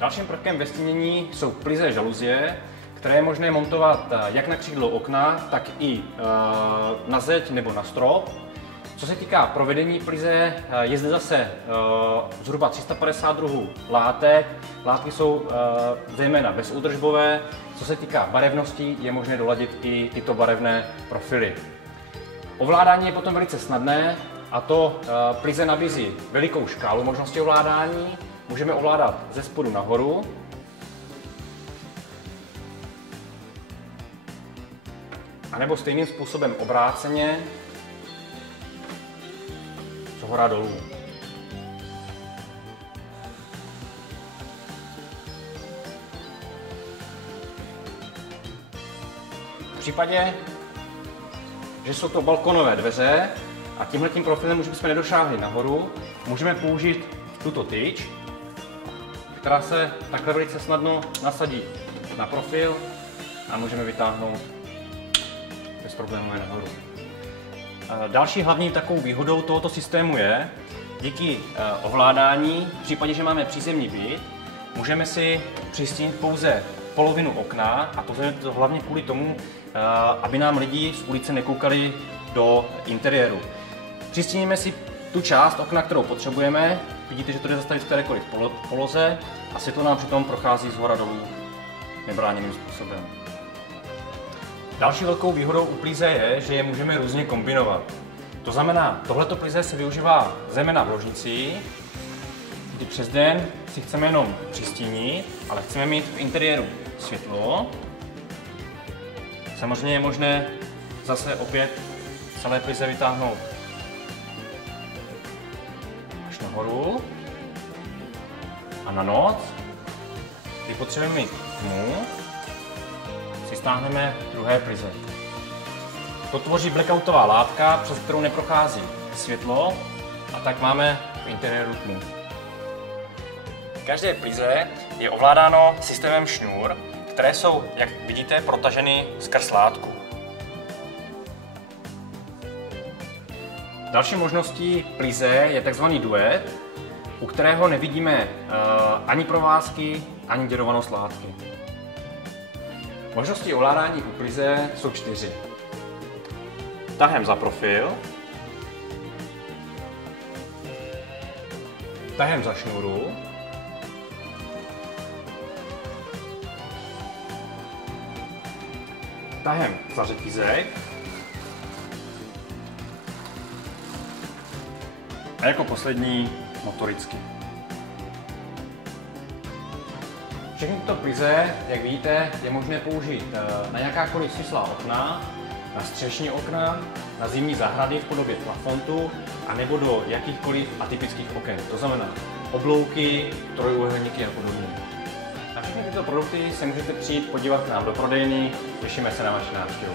Dalším prvkem ve stínění jsou plize žaluzie, které je možné montovat jak na křídlo okna, tak i na zeď nebo na strop. Co se týká provedení plize, je zde zase zhruba 350 druhů látek. Látky jsou zejména bezúdržbové. Co se týká barevnosti, je možné doladit i tyto barevné profily. Ovládání je potom velice snadné, a to plize nabízí velikou škálu možností ovládání. Můžeme ovládat ze spodu nahoru, anebo stejným způsobem obráceně zhora dolů. V případě, že jsou to balkonové dveře a tímhletím profilem už bychom nedošáhli nahoru, můžeme použít tuto tyč, která se takhle velice snadno nasadí na profil a můžeme vytáhnout bez problémů nahoru. Další hlavní takovou výhodou tohoto systému je, díky ovládání, v případě, že máme přízemní byt, můžeme si přistínit pouze polovinu okna, a to hlavně kvůli tomu, aby nám lidi z ulice nekoukali do interiéru. Přistíníme si tu část okna, kterou potřebujeme. Vidíte, že to jde zastavit v kterékoliv poloze a světlo nám přitom prochází zhora dolů nebráněným způsobem. Další velkou výhodou u plize je, že je můžeme různě kombinovat. To znamená, tohleto plize se využívá zejména v ložnici, kdy přes den si chceme jenom přistínit, ale chceme mít v interiéru světlo. Samozřejmě je možné zase opět celé plize vytáhnout až nahoru. A na noc, kdy potřebujeme mít tmu, si stáhneme druhé plize. To tvoří blackoutová látka, přes kterou neprochází světlo, a tak máme v interiéru tmu. Každé plize je ovládáno systémem šňůr, které jsou, jak vidíte, protaženy skrz látku. Další možností plize je tzv. Duet, u kterého nevidíme ani provázky, ani děrovanost látky. Možnosti ovládání u plize jsou 4. Tahem za profil, tahem za šňůru, tahem za řetízek a jako poslední motoricky. Všechny tyto plize, jak vidíte, je možné použít na jakákoliv svislá okna, na střešní okna, na zimní zahrady v podobě plafontu a nebo do jakýchkoliv atypických oken. To znamená oblouky, trojúhelníky a podobně. Na všechny tyto produkty se můžete přijít podívat k nám do prodejny, těšíme se na vaši návštěvu.